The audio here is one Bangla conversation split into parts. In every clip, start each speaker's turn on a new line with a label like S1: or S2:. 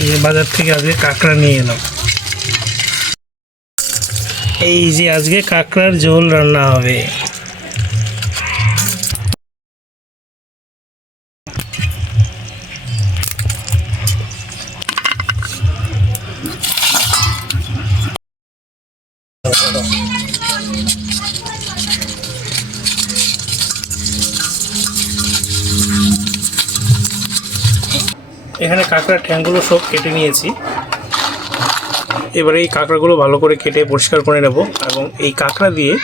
S1: এই বাজার থেকে আজকে কাঁকড়া নিয়ে এলাম। এই যে আজকে কাঁকড়ার ঝোল রান্না হবে। এখানে কাঁকড়ার ঠ্যাংগুলো সব কেটে নিয়েছি। এবারে এই কাঁকড়াগুলো ভালো করে কেটে পরিষ্কার করে নেব এবং এই কাঁকড়া দিয়ে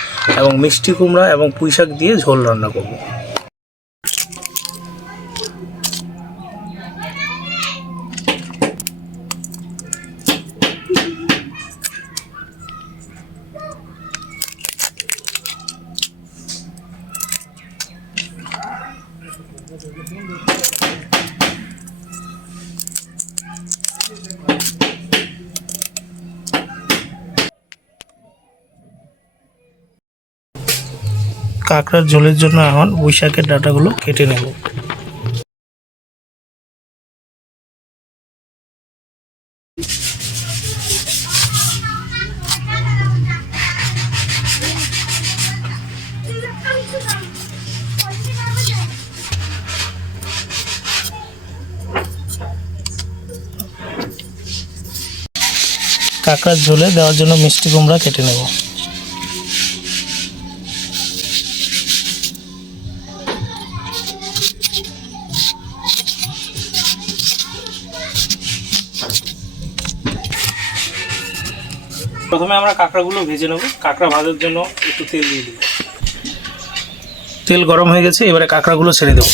S1: এবং মিষ্টি কুমড়া এবং পুঁই শাক দিয়ে ঝোল রান্না করব। কাঁকড়ার ঝোলের জন্য এখন বৈশাখের ডাটাগুলো কেটে নেব। কাঁকড়ার ঝোলে দেওয়ার জন্য মিষ্টি কুমড়া কেটে নেব। প্রথমে আমরা কাঁকড়াগুলো ভেজে নেব। কাঁকড়া ভাজার জন্য একটু তেল দিয়ে দেব। তেল গরম হয়ে গেছে, এবারে কাঁকড়াগুলো ছেড়ে দেব।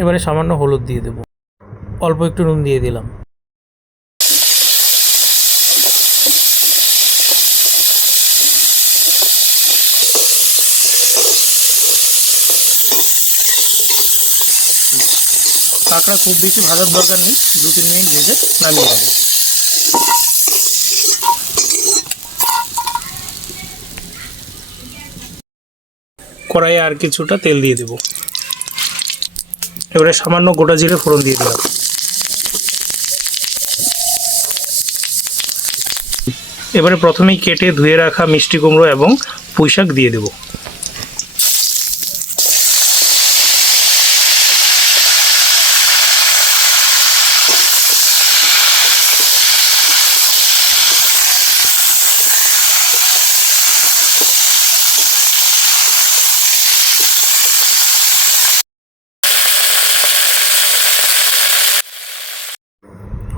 S1: এবারে সামান্য হলুদ দিয়ে দেব। অল্প একটু নুন দিয়ে দিলাম। কাঁকড়া খুব বেশি ভাজার দরকার নেই দু তিন মিনিট ভেজে নামিয়ে নেব। কড়াইয়ে আর কিছুটা তেল দিয়ে দেব। এবারে সামান্য গোটা জিরে ফোড়ন দিয়ে দিলাম। এবারে প্রথমেই কেটে ধুয়ে রাখা মিষ্টি কুমড়ো এবং পুঁই শাক দিয়ে দেব।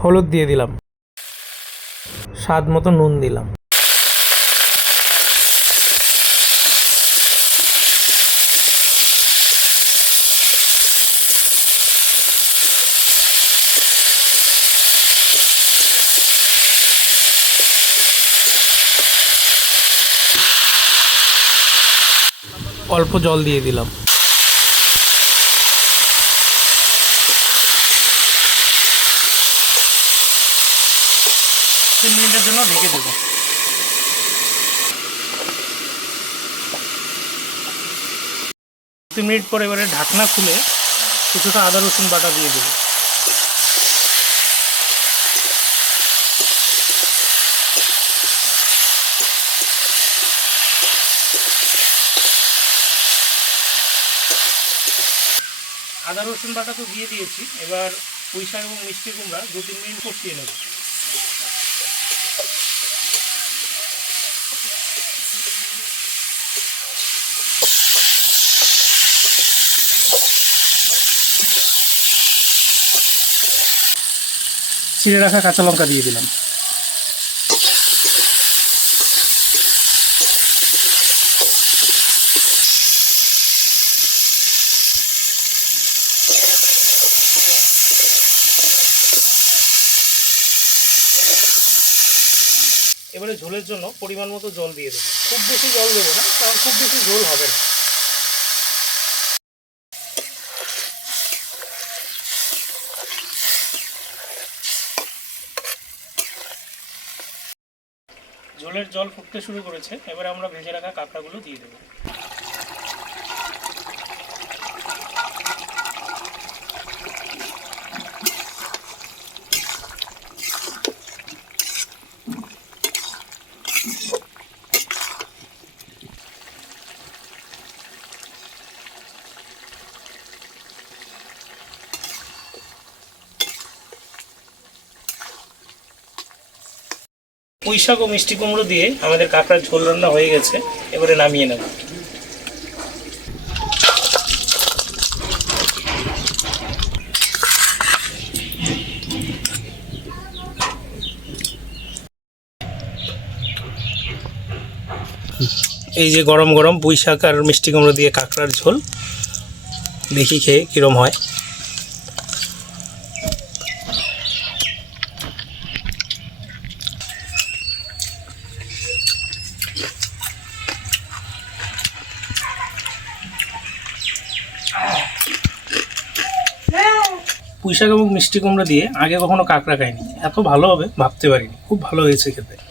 S1: হলুদ দিয়ে দিলাম। স্বাদ মতো নুন দিলাম। অল্প জল দিয়ে দিলাম। তিন মিনিটের জন্য ঢেকে দেব। তিন মিনিট পরে এবারে ঢাকনা খুলে কিছুটা আদা, রসুন বাটা দিয়ে দেবো। আদা, রসুন বাটা তো দিয়ে দিয়েছি। এবার পুঁই এবং মিষ্টি কুমড়া দু তিন মিনিট কষিয়ে নেব। ছিঁড়ে রাখা কাঁচা লঙ্কা দিয়ে দিলাম। এবারে ঝোলের জন্য পরিমাণ মতো জল দিয়ে দেবো। খুব বেশি জল দেবো না, কারণ খুব বেশি ঝোল হবে না। ঝোলের জল ফুটতে শুরু করেছে, এবারে আমরা ভেজে রাখা কাঁকড়াগুলো দিয়ে দেবো। পুঁই শাক ও মিষ্টি কুমড়ো দিয়ে আমাদের কাঁকড়ার ঝোল রান্না হয়ে গেছে। এবারে নামিয়ে নেব। এই যে গরম গরম পুঁই শাক আর মিষ্টি কুমড়ো দিয়ে কাঁকড়ার ঝোল, দেখি খেয়ে কীরম হয়। পুঁই শাক এবং মিষ্টি কুমড়া দিয়ে আগে কখনো কাঁকড়া খাইনি। এত ভালো হবে, ভাবতে পারিনি। খুব ভালো হয়েছে খেতে।